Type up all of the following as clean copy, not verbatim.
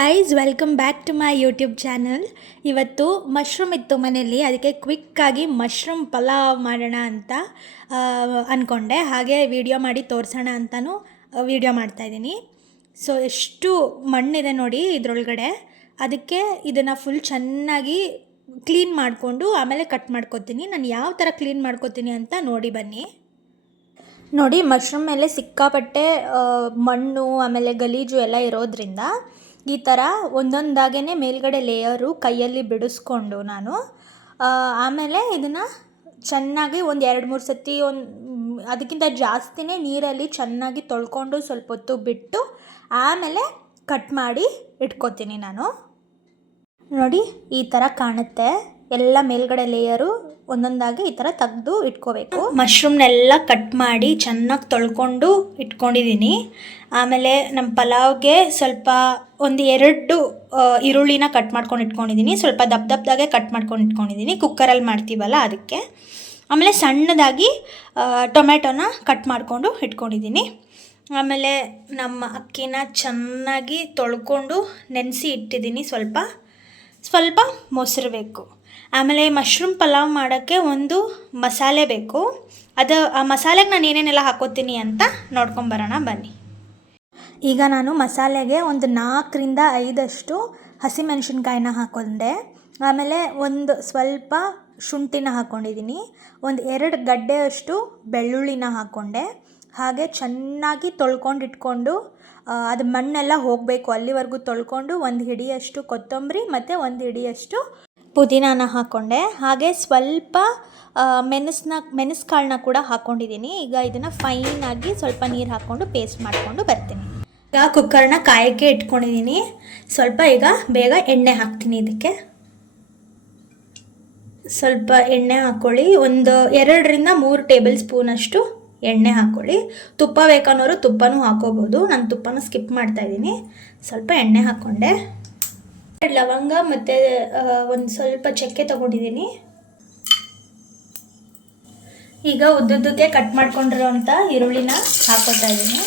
Guys, welcome back to my YouTube channel. ಇವತ್ತು mushroom ಇತ್ತು ಮನೆಯಲ್ಲಿ, ಅದಕ್ಕೆ ಕ್ವಿಕ್ಕಾಗಿ ಮಶ್ರೂಮ್ ಪಲಾವ್ ಮಾಡೋಣ ಅಂತ ಅಂದ್ಕೊಂಡೆ. ಹಾಗೆ ವಿಡಿಯೋ ಮಾಡಿ ತೋರಿಸೋಣ ಅಂತಲೂ ವಿಡಿಯೋ ಮಾಡ್ತಾಯಿದ್ದೀನಿ. ಸೊ ಎಷ್ಟು ಮಣ್ಣಿದೆ ನೋಡಿ ಇದರೊಳಗಡೆ. ಅದಕ್ಕೆ ಇದನ್ನು ಫುಲ್ ಚೆನ್ನಾಗಿ ಕ್ಲೀನ್ ಮಾಡಿಕೊಂಡು ಆಮೇಲೆ ಕಟ್ ಮಾಡ್ಕೊತೀನಿ. ನಾನು ಯಾವ ಥರ ಕ್ಲೀನ್ ಮಾಡ್ಕೊತೀನಿ ಅಂತ ನೋಡಿ ಬನ್ನಿ. ನೋಡಿ, ಮಶ್ರೂಮ್ ಮೇಲೆ ಸಿಕ್ಕಾಪಟ್ಟೆ ಮಣ್ಣು ಆಮೇಲೆ ಗಲೀಜು ಎಲ್ಲ ಇರೋದ್ರಿಂದ ಈ ಥರ ಒಂದೊಂದಾಗೇ ಮೇಲ್ಗಡೆ ಲೇಯರು ಕೈಯಲ್ಲಿ ಬಿಡಿಸ್ಕೊಂಡು ನಾನು ಆಮೇಲೆ ಇದನ್ನು ಚೆನ್ನಾಗಿ ಒಂದು 2-3 ಸತಿ ಅದಕ್ಕಿಂತ ಜಾಸ್ತಿನೇ ನೀರಲ್ಲಿ ಚೆನ್ನಾಗಿ ತೊಳ್ಕೊಂಡು ಸ್ವಲ್ಪ ಹೊತ್ತು ಬಿಟ್ಟು ಆಮೇಲೆ ಕಟ್ ಮಾಡಿ ಇಟ್ಕೊತೀನಿ ನಾನು. ನೋಡಿ, ಈ ಥರ ಕಾಣುತ್ತೆ. ಎಲ್ಲ ಮೇಲ್ಗಡೆ ಲೇಯರು ಒಂದೊಂದಾಗಿ ಈ ಥರ ತೆಗೆದು ಇಟ್ಕೋಬೇಕು. ಮಶ್ರೂಮ್ನೆಲ್ಲ ಕಟ್ ಮಾಡಿ ಚೆನ್ನಾಗಿ ತೊಳ್ಕೊಂಡು ಇಟ್ಕೊಂಡಿದ್ದೀನಿ. ಆಮೇಲೆ ನಮ್ಮ ಪಲಾವ್ಗೆ ಸ್ವಲ್ಪ ಒಂದು 2 ಈರುಳ್ಳಿನ ಕಟ್ ಮಾಡ್ಕೊಂಡು ಇಟ್ಕೊಂಡಿದ್ದೀನಿ. ಸ್ವಲ್ಪ ದಪ್ಪದಾಗೆ ಕಟ್ ಮಾಡ್ಕೊಂಡು ಇಟ್ಕೊಂಡಿದ್ದೀನಿ, ಕುಕ್ಕರಲ್ಲಿ ಮಾಡ್ತೀವಲ್ಲ ಅದಕ್ಕೆ. ಆಮೇಲೆ ಸಣ್ಣದಾಗಿ ಟೊಮೆಟೊನ ಕಟ್ ಮಾಡಿಕೊಂಡು ಇಟ್ಕೊಂಡಿದ್ದೀನಿ. ಆಮೇಲೆ ನಮ್ಮ ಅಕ್ಕಿನ ಚೆನ್ನಾಗಿ ತೊಳ್ಕೊಂಡು ನೆನೆಸಿ ಇಟ್ಟಿದ್ದೀನಿ. ಸ್ವಲ್ಪ ಮೊಸರು ಬೇಕು. ಆಮೇಲೆ ಮಶ್ರೂಮ್ ಪಲಾವ್ ಮಾಡೋಕ್ಕೆ ಒಂದು ಮಸಾಲೆ ಬೇಕು. ಆ ಮಸಾಲೆಗೆ ನಾನು ಏನೇನೆಲ್ಲ ಹಾಕೋತೀನಿ ಅಂತ ನೋಡ್ಕೊಂಬರೋಣ ಬನ್ನಿ. ಈಗ ನಾನು ಮಸಾಲೆಗೆ ಒಂದು 4-5 ಹಸಿಮೆಣಸಿನ್ಕಾಯಿನ ಹಾಕೊಂಡೆ. ಆಮೇಲೆ ಒಂದು ಸ್ವಲ್ಪ ಶುಂಠಿನ ಹಾಕ್ಕೊಂಡಿದ್ದೀನಿ. ಒಂದು 2 ಗಡ್ಡೆಯಷ್ಟು ಬೆಳ್ಳುಳ್ಳಿನ ಹಾಕ್ಕೊಂಡೆ. ಹಾಗೆ ಚೆನ್ನಾಗಿ ತೊಳ್ಕೊಂಡು ಇಟ್ಕೊಂಡು ಅದು ಮಣ್ಣೆಲ್ಲ ಹೋಗಬೇಕು ಅಲ್ಲಿವರೆಗೂ ತೊಳ್ಕೊಂಡು ಒಂದು ಹಿಡಿಯಷ್ಟು ಕೊತ್ತಂಬರಿ ಮತ್ತು ಒಂದು ಹಿಡಿಯಷ್ಟು ಪುದೀನಾನ ಹಾಕ್ಕೊಂಡೆ. ಹಾಗೆ ಸ್ವಲ್ಪ ಮೆಣಸು ಕಾಳನ್ನ ಕೂಡ ಹಾಕ್ಕೊಂಡಿದ್ದೀನಿ. ಈಗ ಇದನ್ನು ಫೈನಾಗಿ ಸ್ವಲ್ಪ ನೀರು ಹಾಕ್ಕೊಂಡು ಪೇಸ್ಟ್ ಮಾಡಿಕೊಂಡು ಬರ್ತೀನಿ. ಈಗ ಕುಕ್ಕರ್ನ ಕಾಯೋಕ್ಕೆ ಇಟ್ಕೊಂಡಿದ್ದೀನಿ. ಈಗ ಬೇಗ ಎಣ್ಣೆ ಹಾಕ್ತೀನಿ. ಇದಕ್ಕೆ ಸ್ವಲ್ಪ ಎಣ್ಣೆ ಹಾಕ್ಕೊಳ್ಳಿ. ಒಂದು 2-3 ಟೇಬಲ್ ಸ್ಪೂನಷ್ಟು ಎಣ್ಣೆ ಹಾಕ್ಕೊಳ್ಳಿ. ತುಪ್ಪ ಬೇಕನ್ನೋರು ತುಪ್ಪನೂ ಹಾಕೋಬೋದು. ನಾನು ತುಪ್ಪನ ಸ್ಕಿಪ್ ಮಾಡ್ತಾಯಿದ್ದೀನಿ. ಸ್ವಲ್ಪ ಎಣ್ಣೆ ಹಾಕ್ಕೊಂಡೆ. ಲವಂಗ ಮತ್ತು ಒಂದು ಸ್ವಲ್ಪ ಚಕ್ಕೆ ತೊಗೊಂಡಿದ್ದೀನಿ. ಈಗ ಉದ್ದುದ್ದಕ್ಕೆ ಕಟ್ ಮಾಡ್ಕೊಂಡಿರೋಂಥ ಈರುಳ್ಳಿನ ಹಾಕೋತಾ ಇದ್ದೀನಿ.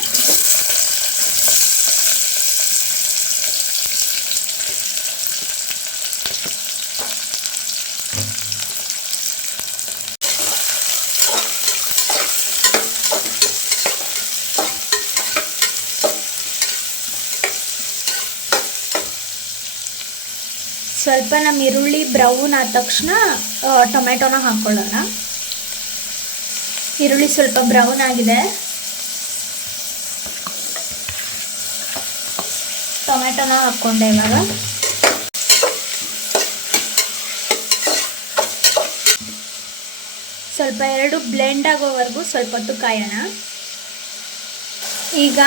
ಸ್ವಲ್ಪ ನಮ್ಮ ಈರುಳ್ಳಿ ಬ್ರೌನ್ ಆದ ತಕ್ಷಣ ಟೊಮೆಟೊನ ಹಾಕ್ಕೊಳ್ಳೋಣ. ಈರುಳ್ಳಿ ಸ್ವಲ್ಪ ಬ್ರೌನ್ ಆಗಿದೆ. ಟೊಮೆಟೊನ ಹಾಕ್ಕೊಂಡೆ. ಇವಾಗ ಸ್ವಲ್ಪ 2 ಬ್ಲೆಂಡ್ ಆಗೋವರೆಗೂ ಸ್ವಲ್ಪ ಹೊತ್ತು ಕಾಯೋಣ. ಈಗ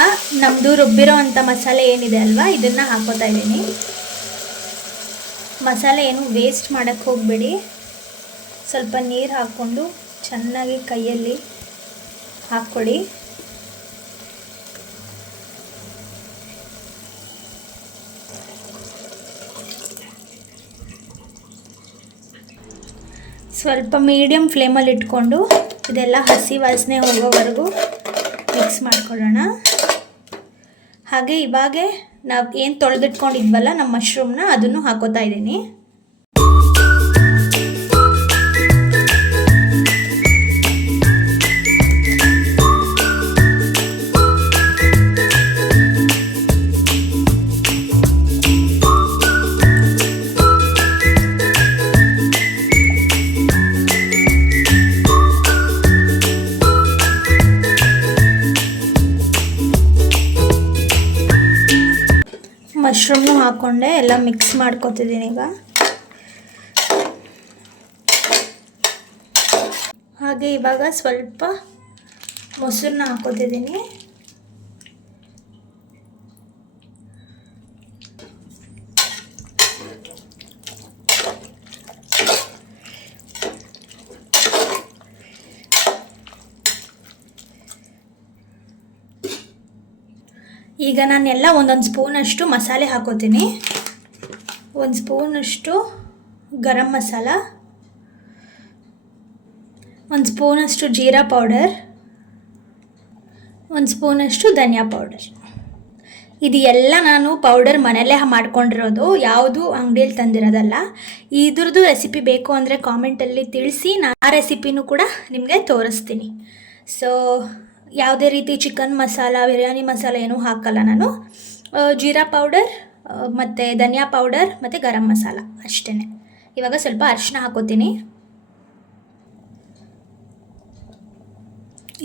ನಮ್ಮದು ರುಬ್ಬಿರೋ ಅಂಥ ಮಸಾಲೆ ಏನಿದೆ ಅಲ್ವಾ, ಇದನ್ನು ಹಾಕೋತಾ ಇದ್ದೀನಿ. ಮಸಾಲೆ ಏನು ವೇಸ್ಟ್ ಮಾಡೋಕ್ಕೆ ಹೋಗಬೇಡಿ. ಸ್ವಲ್ಪ ನೀರು ಹಾಕ್ಕೊಂಡು ಚೆನ್ನಾಗಿ ಕೈಯಲ್ಲಿ ಹಾಕ್ಕೊಳ್ಳಿ. ಸ್ವಲ್ಪ ಮೀಡಿಯಮ್ ಫ್ಲೇಮಲ್ಲಿ ಇಟ್ಕೊಂಡು ಇದೆಲ್ಲ ಹಸಿ ವಾಸನೆ ಹೋಗೋವರೆಗೂ ಮಿಕ್ಸ್ ಮಾಡ್ಕೊಳ್ಳೋಣ. ಹಾಗೆ ಇವಾಗೆ ನಾವು ಏನು ತೊಳೆದಿಟ್ಕೊಂಡಿದ್ವಲ್ಲ ನಮ್ಮ ಮಶ್ರೂಮ್ನ, ಅದನ್ನು ಹಾಕೋತಾ ಇದ್ದೀನಿ. ಮಶ್ರೂಮ್ನು ಹಾಕ್ಕೊಂಡೆ ಎಲ್ಲ ಮಿಕ್ಸ್ ಮಾಡ್ಕೊತಿದ್ದೀನಿ. ಈಗ ಹಾಗೆ ಇವಾಗ ಸ್ವಲ್ಪ ಮೊಸರನ್ನ ಹಾಕೋತಿದ್ದೀನಿ. ಈಗ ನಾನೆಲ್ಲ ಒಂದೊಂದು ಸ್ಪೂನಷ್ಟು ಮಸಾಲೆ ಹಾಕೋತೀನಿ. 1 ಸ್ಪೂನಷ್ಟು ಗರಂ ಮಸಾಲ, 1 ಸ್ಪೂನಷ್ಟು ಜೀರಾ ಪೌಡರ್, 1 ಸ್ಪೂನಷ್ಟು ಧನಿಯಾ ಪೌಡರ್. ಇದು ಎಲ್ಲ ನಾನು ಪೌಡರ್ ಮನೆಯಲ್ಲೇ ಮಾಡ್ಕೊಂಡಿರೋದು, ಯಾವುದು ಅಂಗಡಿಯಲ್ಲಿ ತಂದಿರೋದಲ್ಲ. ಇದ್ರದ್ದು ರೆಸಿಪಿ ಬೇಕು ಅಂದರೆ ಕಾಮೆಂಟಲ್ಲಿ ತಿಳಿಸಿ, ನಾನು ಆ ರೆಸಿಪಿನೂ ಕೂಡ ನಿಮಗೆ ತೋರಿಸ್ತೀನಿ. ಸೊ ಯಾವುದೇ ರೀತಿ ಚಿಕನ್ ಮಸಾಲ, ಬಿರಿಯಾನಿ ಮಸಾಲ ಏನೂ ಹಾಕಲ್ಲ ನಾನು. ಜೀರಾ ಪೌಡರ್ ಮತ್ತು ಧನಿಯಾ ಪೌಡರ್ ಮತ್ತು ಗರಂ ಮಸಾಲ ಅಷ್ಟೇ. ಇವಾಗ ಸ್ವಲ್ಪ ಅರಿಶಿನ ಹಾಕೋತೀನಿ.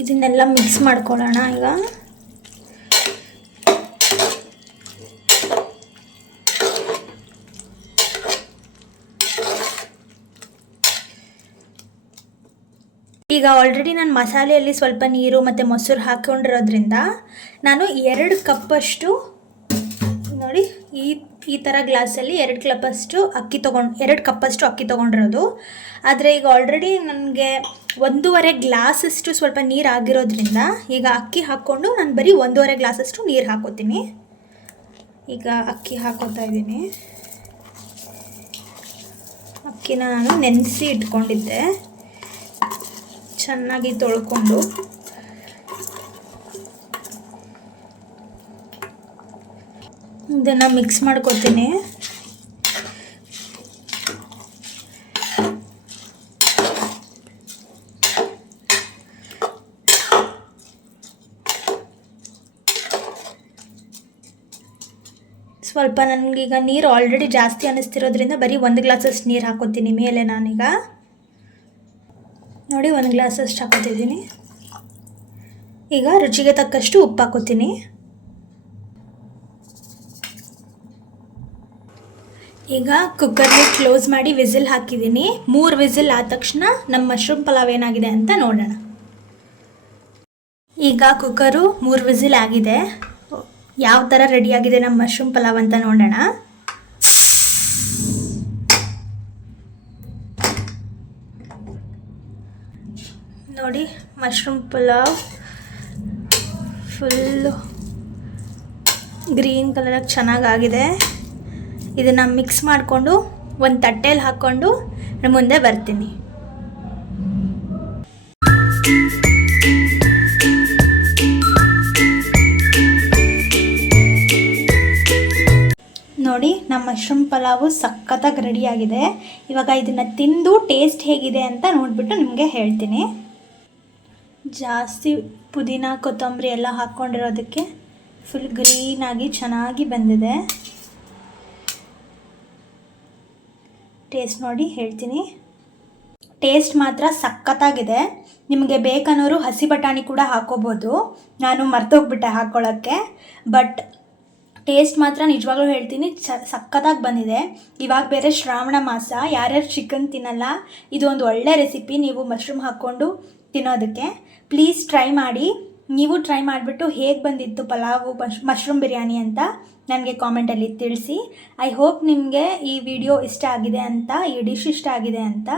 ಇದನ್ನೆಲ್ಲ ಮಿಕ್ಸ್ ಮಾಡ್ಕೊಳ್ಳೋಣ. ಈಗ ಆಲ್ರೆಡಿ ನಾನು ಮಸಾಲೆಯಲ್ಲಿ ಸ್ವಲ್ಪ ನೀರು ಮತ್ತು ಮೊಸರು ಹಾಕ್ಕೊಂಡಿರೋದ್ರಿಂದ ನಾನು 2 ಕಪ್ಪಷ್ಟು, ನೋಡಿ ಈ ಥರ ಗ್ಲಾಸಲ್ಲಿ 2 ಕಪ್ಪಷ್ಟು ಅಕ್ಕಿ ತೊಗೊಂಡಿರೋದು. ಆದರೆ ಈಗ ಆಲ್ರೆಡಿ ನನಗೆ 1.5 ಗ್ಲಾಸಷ್ಟು ಸ್ವಲ್ಪ ನೀರು ಆಗಿರೋದ್ರಿಂದ ಈಗ ಅಕ್ಕಿ ಹಾಕ್ಕೊಂಡು ನಾನು ಬರೀ 1.5 ಗ್ಲಾಸಷ್ಟು ನೀರು ಹಾಕೋತೀನಿ. ಈಗ ಅಕ್ಕಿ ಹಾಕೋತಾ ಇದ್ದೀನಿ. ಅಕ್ಕಿನ ನಾನು ನೆನೆಸಿ ಇಟ್ಕೊಂಡಿದ್ದೆ, ಚೆನ್ನಾಗಿ ತೊಳ್ಕೊಂಡು. ಇದನ್ನು ಮಿಕ್ಸ್ ಮಾಡ್ಕೊತೀನಿ. ಸ್ವಲ್ಪ ನನಗೀಗ ನೀರು ಆಲ್ರೆಡಿ ಜಾಸ್ತಿ ಅನ್ನಿಸ್ತಿರೋದ್ರಿಂದ ಬರೀ 1 ಗ್ಲಾಸಷ್ಟು ನೀರು ಹಾಕೋತೀನಿ ಮೇಲೆ. ನಾನೀಗ ನೋಡಿ 1 ಗ್ಲಾಸಷ್ಟು ಹಾಕೋತಿದ್ದೀನಿ. ಈಗ ರುಚಿಗೆ ತಕ್ಕಷ್ಟು ಉಪ್ಪು ಹಾಕೋತೀನಿ. ಈಗ ಕುಕ್ಕರ್ನ ಕ್ಲೋಸ್ ಮಾಡಿ ವಿಸಿಲ್ ಹಾಕಿದ್ದೀನಿ. 3 ವಿಸಿಲ್ ಆದ ತಕ್ಷಣ ನಮ್ಮ ಮಶ್ರೂಮ್ ಪಲಾವ್ ಏನಾಗಿದೆ ಅಂತ ನೋಡೋಣ. ಈಗ ಕುಕ್ಕರು 3 ವಿಸಿಲ್ ಆಗಿದೆ. ಯಾವ ಥರ ರೆಡಿಯಾಗಿದೆ ನಮ್ಮ ಮಶ್ರೂಮ್ ಪಲಾವ್ ಅಂತ ನೋಡೋಣ. ನೋಡಿ ಮಶ್ರೂಮ್ ಪಲಾವ್ ಫುಲ್ಲು ಗ್ರೀನ್ ಕಲರಾಗಿ ಚೆನ್ನಾಗಾಗಿದೆ. ಇದನ್ನು ಮಿಕ್ಸ್ ಮಾಡಿಕೊಂಡು ಒಂದು ತಟ್ಟೆಯಲ್ಲಿ ಹಾಕ್ಕೊಂಡು ಮುಂದೆ ಬರ್ತೀನಿ. ನೋಡಿ ನಮ್ಮ ಮಶ್ರೂಮ್ ಪಲಾವು ಸಖತ್ತಾಗಿ ರೆಡಿಯಾಗಿದೆ. ಇವಾಗ ಇದನ್ನು ತಿಂದು ಟೇಸ್ಟ್ ಹೇಗಿದೆ ಅಂತ ನೋಡಿಬಿಟ್ಟು ನಿಮಗೆ ಹೇಳ್ತೀನಿ. ಜಾಸ್ತಿ ಪುದೀನ ಕೊತ್ತಂಬರಿ ಎಲ್ಲ ಹಾಕ್ಕೊಂಡಿರೋದಕ್ಕೆ ಫುಲ್ ಗ್ರೀನಾಗಿ ಚೆನ್ನಾಗಿ ಬಂದಿದೆ. ಟೇಸ್ಟ್ ನೋಡಿ ಹೇಳ್ತೀನಿ. ಟೇಸ್ಟ್ ಮಾತ್ರ ಸಖತ್ತಾಗಿದೆ. ನಿಮಗೆ ಬೇಕನ್ನೋರು ಹಸಿ ಬಟಾಣಿ ಕೂಡ ಹಾಕೋಬೋದು. ನಾನು ಮರ್ತೋಗ್ಬಿಟ್ಟೆ ಹಾಕ್ಕೊಳ್ಳೋಕ್ಕೆ. ಬಟ್ ಟೇಸ್ಟ್ ಮಾತ್ರ ನಿಜವಾಗ್ಲೂ ಹೇಳ್ತೀನಿ ಸಖತ್ತಾಗಿ ಬಂದಿದೆ. ಇವಾಗ ಬೇರೆ ಶ್ರಾವಣ ಮಾಸ, ಯಾರ್ಯಾರು ಚಿಕನ್ ತಿನ್ನಲ್ಲ, ಇದು ಒಂದು ಒಳ್ಳೆ ರೆಸಿಪಿ ನೀವು ಮಶ್ರೂಮ್ ಹಾಕ್ಕೊಂಡು ತಿನ್ನೋದಕ್ಕೆ. ಪ್ಲೀಸ್ ಟ್ರೈ ಮಾಡಿ. ನೀವು ಟ್ರೈ ಮಾಡಿಬಿಟ್ಟು ಹೇಗೆ ಬಂದಿತ್ತು ಪಲಾವು, ಮಶ್ರೂಮ್ ಬಿರಿಯಾನಿ ಅಂತ ನನಗೆ ಕಾಮೆಂಟಲ್ಲಿ ತಿಳಿಸಿ. ಐ ಹೋಪ್ ನಿಮಗೆ ಈ ವಿಡಿಯೋ ಇಷ್ಟ ಆಗಿದೆ ಅಂತ, ಈ ಡಿಶ್ ಇಷ್ಟ ಆಗಿದೆ ಅಂತ.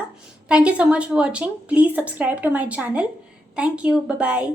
Thank you so much for watching. Please subscribe to my channel. Thank you. Bye.